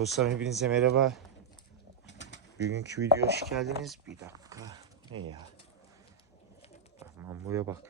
Dostlar hepinize merhaba. Bugünkü video hoş geldiniz. Bir dakika. Ne ya? Aman buraya bak.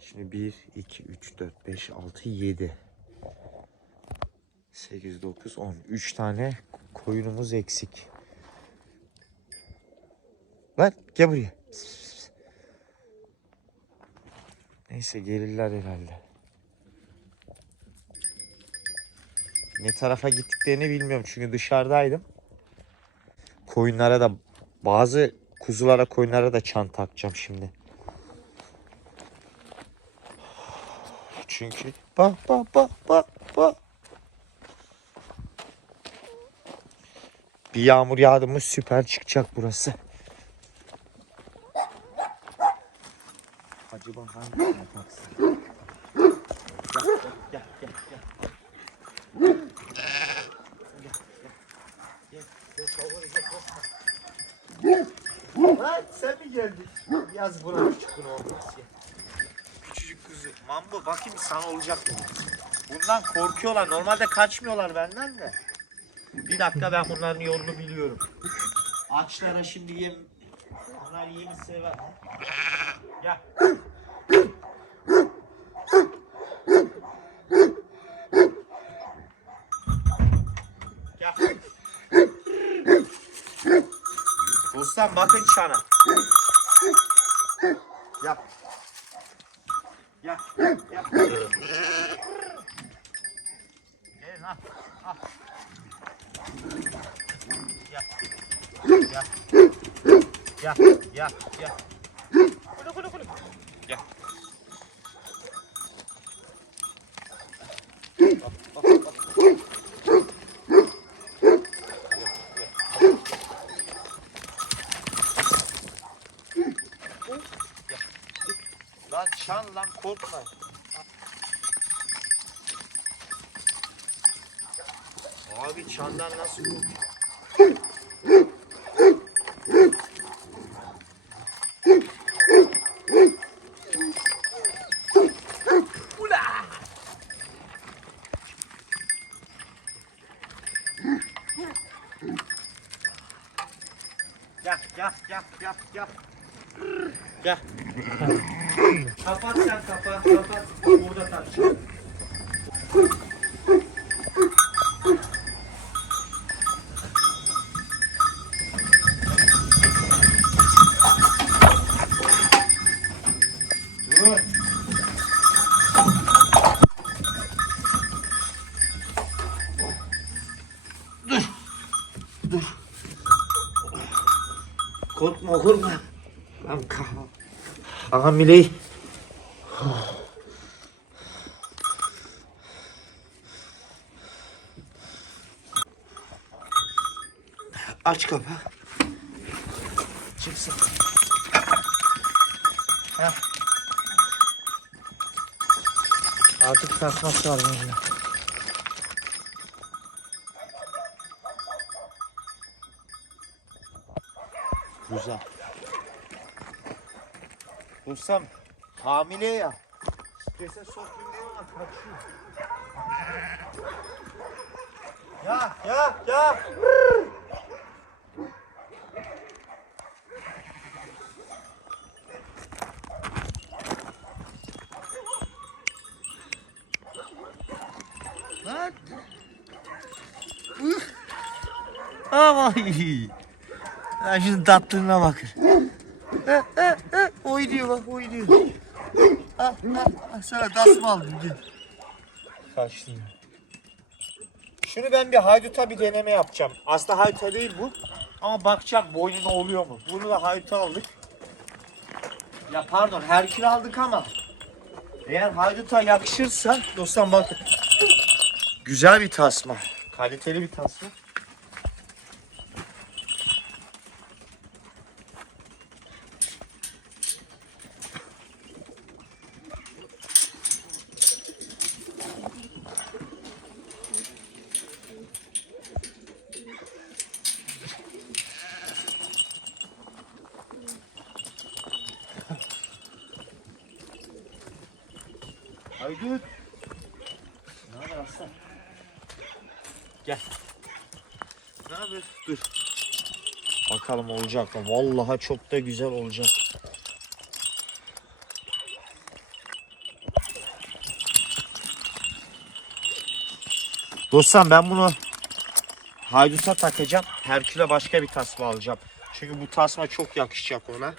Şimdi 1, 2, 3, 4, 5, 6, 7. 8, 9, 10. 3 tane koyunumuz eksik. Lan gel buraya. Neyse gelirler herhalde. Ne tarafa gittiklerini bilmiyorum çünkü dışarıdaydım. Koyunlara da bazı kuzulara koyunlara da çan takacağım şimdi. Çünkü bak bak bak bak bak. Bir yağmur yağdı mı süper çıkacak burası. Acaba hangisine taksın? Gel gel gel gel. Lan sen mi geldin? Yaz buna küçük bunu olmaz. Küçücük kuzu. Mambo bakayım sana olacak mı? Bundan korkuyorlar. Normalde kaçmıyorlar benden de. Bir dakika ben bunların yolunu biliyorum. Açlara şimdi yem... Bunlar yemi sever. Gel. Dostlar bakın çana. Yap. Yap. Yap. Gelin al. Al. Yap. Yap. Yap. Yap. Yap. Kulu kulu kulu. Yap. Lan çan lan korkma. Abi çandan nasıl korkuyor? Gel gel gel gel gel. Gel. Kapat sen kapat kapat. Burada tartışalım. Dur. Dur. Dur. Korkma korkma. Ben kahve. Hamileyi. Aç kapı. Çıksın. Heh. Artık var benimle. Güzel. Dostum hamile ya. Strese sokmayayım diye ama kaçıyor. Ya ya ya. Lan. Ama iyi. Ya şunun tatlılığına bakın. Oynuyor bak oynuyor. Ha, ha, ha. Sana tasma aldım gel. Kaçtı. Şunu ben bir hayduta bir deneme yapacağım. Aslında hayduta değil bu. Ama bakacağım boynuna oluyor mu? Bunu da hayduta aldık. Ya pardon herkül aldık ama. Eğer hayduta yakışırsa dostlar bakın. Güzel bir tasma. Kaliteli bir tasma. Haydut. Ne haber aslan? Gel. Ne haber? Dur. Bakalım olacak mı? Vallahi çok da güzel olacak. Dostum ben bunu Haydut'a takacağım. Herkül'e başka bir tasma alacağım. Çünkü bu tasma çok yakışacak ona.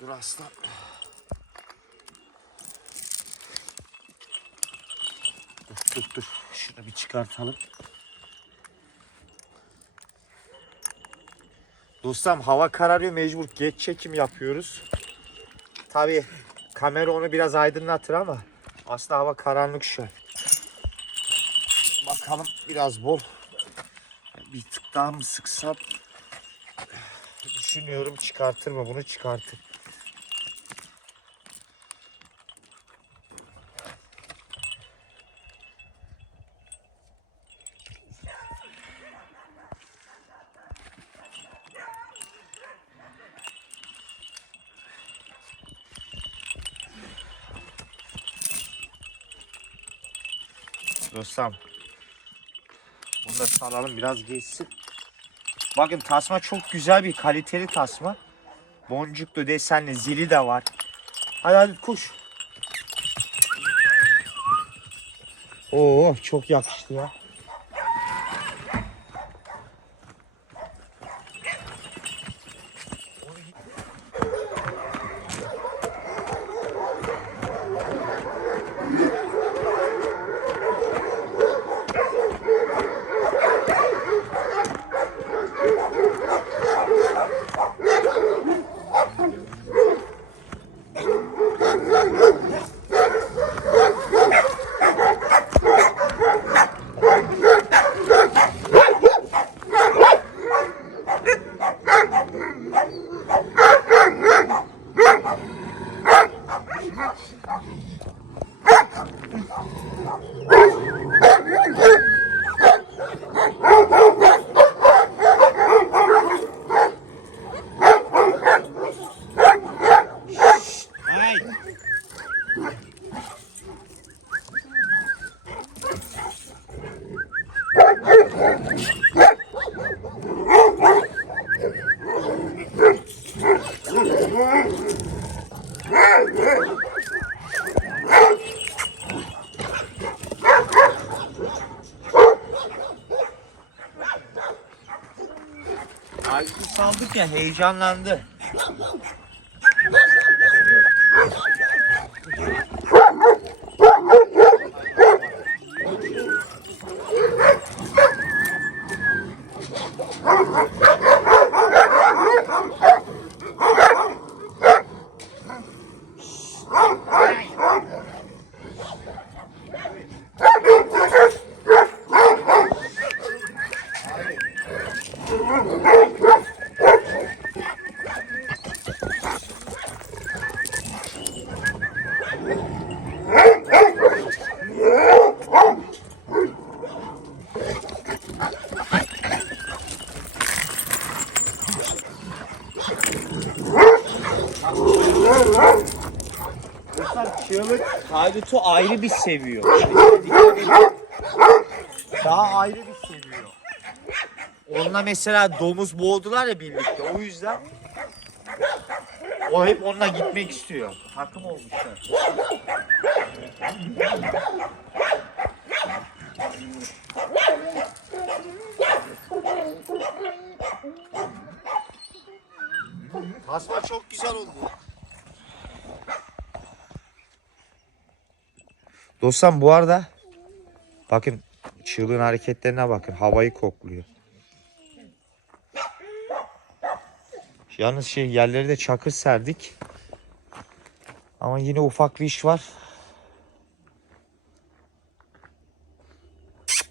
Dur aslan. Dur dur dur. Şunu bir çıkartalım. Dostum hava kararıyor mecbur geç çekim yapıyoruz. Tabi kamera onu biraz aydınlatır ama aslında hava karanlık şu an. Bakalım biraz bol. Bir tık daha mı sıksam? Düşünüyorum çıkartır mı bunu çıkartır. Dostum. Bunu da salalım biraz geçsin. Bakın tasma çok güzel bir kaliteli tasma. Boncuklu desenli zili de var. Hadi hadi koş. Oo çok yakıştı ya. Aykut saldık ya heyecanlandı. Haydut'u ayrı bir seviyor. Daha ayrı bir seviyor. Onunla mesela domuz boğdular ya birlikte. O yüzden o hep onunla gitmek istiyor. Takım olmuşlar. Tasma çok güzel oldu. Dostum bu arada bakın çığlığın hareketlerine bakın. Havayı kokluyor. Yalnız şey yerleri de çakır serdik. Ama yine ufak bir iş var.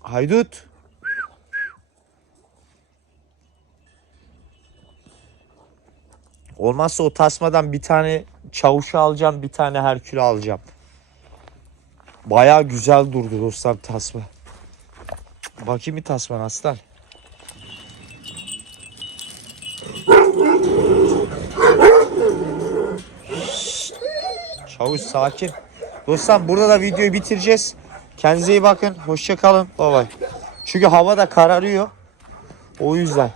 Haydut. Olmazsa o tasmadan bir tane çavuşu alacağım, bir tane Herkül'ü alacağım. Baya güzel durdu dostlar tasma. Bakayım bir tasman aslan. Çavuş sakin. Dostlar burada da videoyu bitireceğiz. Kendinize iyi bakın. Hoşçakalın. Bay bay. Çünkü hava da kararıyor. O yüzden.